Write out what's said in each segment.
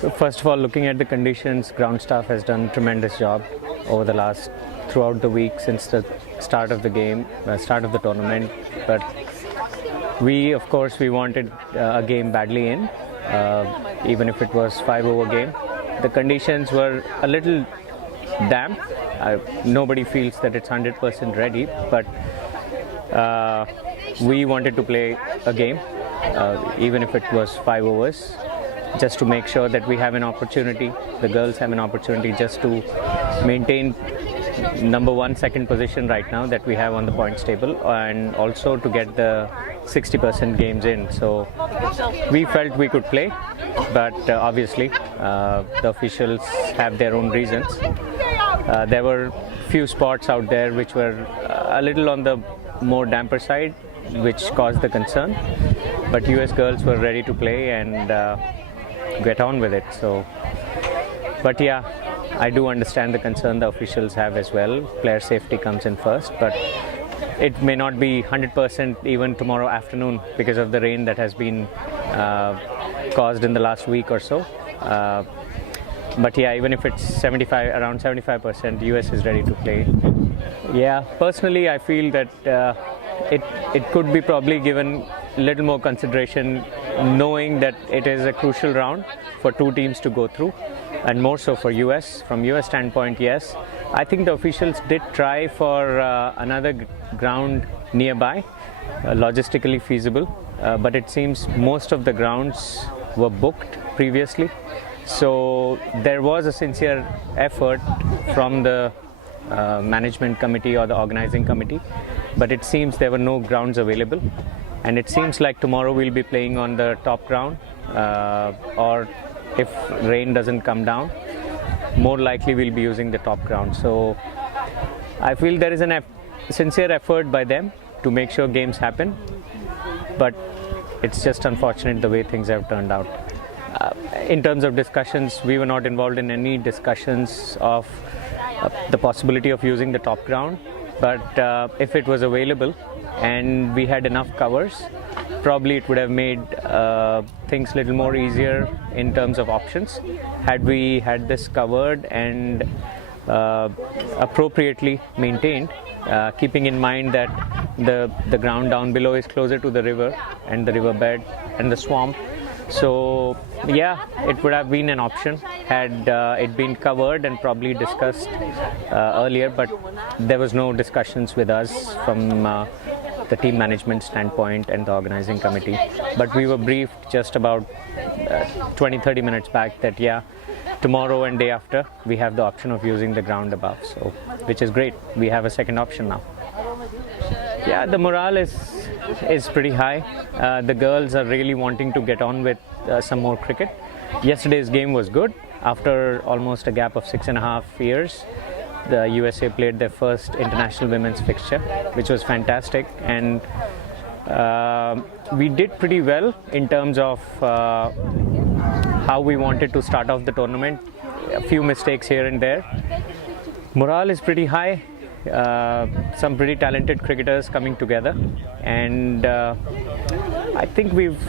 So first of all, looking at the conditions, ground staff has done a tremendous job throughout the week since the start of the game, start of the tournament. But we wanted a game badly in, even if it was 5-over game. The conditions were a little damp. Nobody feels that it's 100% ready, but we wanted to play a game, even if it was 5 overs, just to make sure that we have an opportunity, the girls have an opportunity just to maintain number 1, 2nd position right now that we have on the points table, and also to get the 60% games in. So we felt we could play, but obviously the officials have their own reasons. There were few spots out there which were a little on the more damper side, which caused the concern, but US girls were ready to play and get on with it. So, but yeah, I do understand the concern the officials have as well. Player safety comes in first, but it may not be 100% even tomorrow afternoon because of the rain that has been caused in the last week or so. But yeah, even if it's around 75%, US is ready to play. Yeah, personally, I feel that it could be probably given a little more consideration, knowing that it is a crucial round for 2 teams to go through, and more so for US. From US standpoint, yes, I think the officials did try for another ground nearby, logistically feasible, but it seems most of the grounds were booked previously. So there was a sincere effort from the management committee or the organizing committee, but it seems there were no grounds available, and it seems like tomorrow we'll be playing on the top ground, or if rain doesn't come down, more likely we'll be using the top ground. So I feel there is a sincere effort by them to make sure games happen, but it's just unfortunate the way things have turned out. In terms of discussions, we were not involved in any discussions of the possibility of using the top ground, but if it was available and we had enough covers, probably it would have made things a little more easier in terms of options. Had we had this covered and appropriately maintained, keeping in mind that the ground down below is closer to the river and the riverbed and the swamp. So yeah, it would have been an option had it been covered and probably discussed earlier, but there was no discussions with us from the team management standpoint and the organizing committee. But we were briefed just about 20-30 minutes back that yeah, tomorrow and day after we have the option of using the ground above, so which is great. We have a second option now. Yeah, the morale is pretty high. The girls are really wanting to get on with some more cricket. Yesterday's game was good. After almost a gap of 6.5 years, the USA played their first international women's fixture, which was fantastic, and we did pretty well in terms of how we wanted to start off the tournament. A few mistakes here and there. Morale is pretty high. Some pretty talented cricketers coming together, and I think we've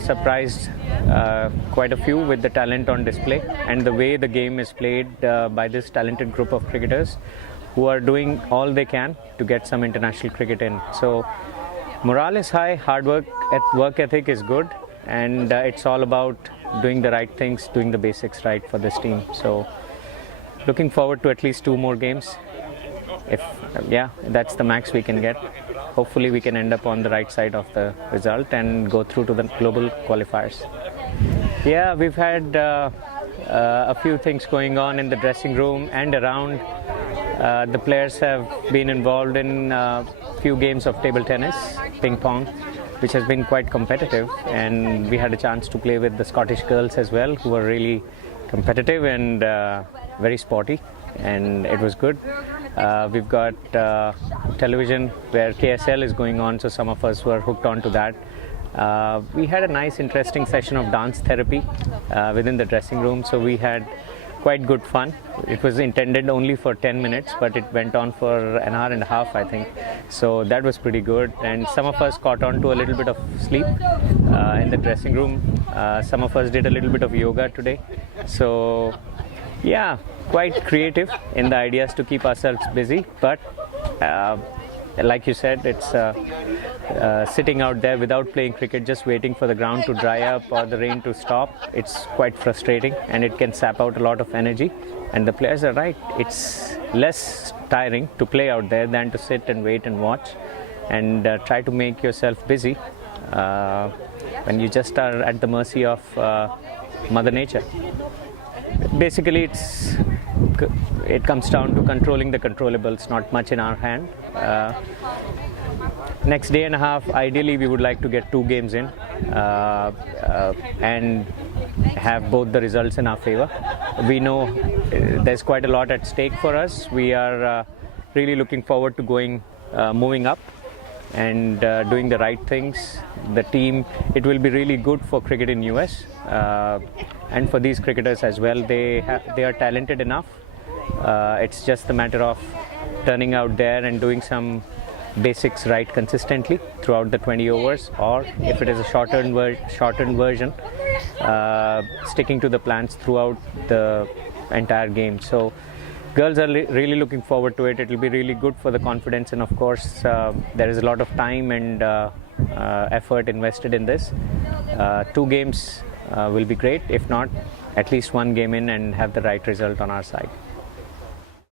surprised quite a few with the talent on display and the way the game is played by this talented group of cricketers who are doing all they can to get some international cricket in. So morale is high, hard work ethic is good, and it's all about doing the right things, doing the basics right for this team. So looking forward to at least 2 more games. If that's the max we can get. Hopefully we can end up on the right side of the result and go through to the global qualifiers. Yeah, we've had a few things going on in the dressing room and around. The players have been involved in a few games of table tennis, ping pong, which has been quite competitive, and we had a chance to play with the Scottish girls as well, who were really competitive and very sporty, and it was good. We've got television where KSL is going on, so some of us were hooked on to that. We had a nice interesting session of dance therapy within the dressing room, so we had quite good fun. It was intended only for 10 minutes, but it went on for an hour and a half, I think. So that was pretty good, and some of us caught on to a little bit of sleep in the dressing room. Some of us did a little bit of yoga today. So, yeah, quite creative in the ideas to keep ourselves busy. But like you said, it's sitting out there without playing cricket, just waiting for the ground to dry up or the rain to stop. It's quite frustrating, and it can sap out a lot of energy. And the players are right. It's less tiring to play out there than to sit and wait and watch and try to make yourself busy when you just are at the mercy of Mother Nature. Basically, it comes down to controlling the controllables, not much in our hand. Next day and a half, ideally we would like to get 2 games in and have both the results in our favor. We know there's quite a lot at stake for us. We are really looking forward to moving up and doing the right things. The team, it will be really good for cricket in US and for these cricketers as well. They are talented enough. It's just a matter of turning out there and doing some basics right consistently throughout the 20 overs, or if it is a shortened version, sticking to the plans throughout the entire game. So girls are really looking forward to it. It will be really good for the confidence, and of course there is a lot of time and effort invested in this. 2 games will be great. If not, at least 1 game in and have the right result on our side.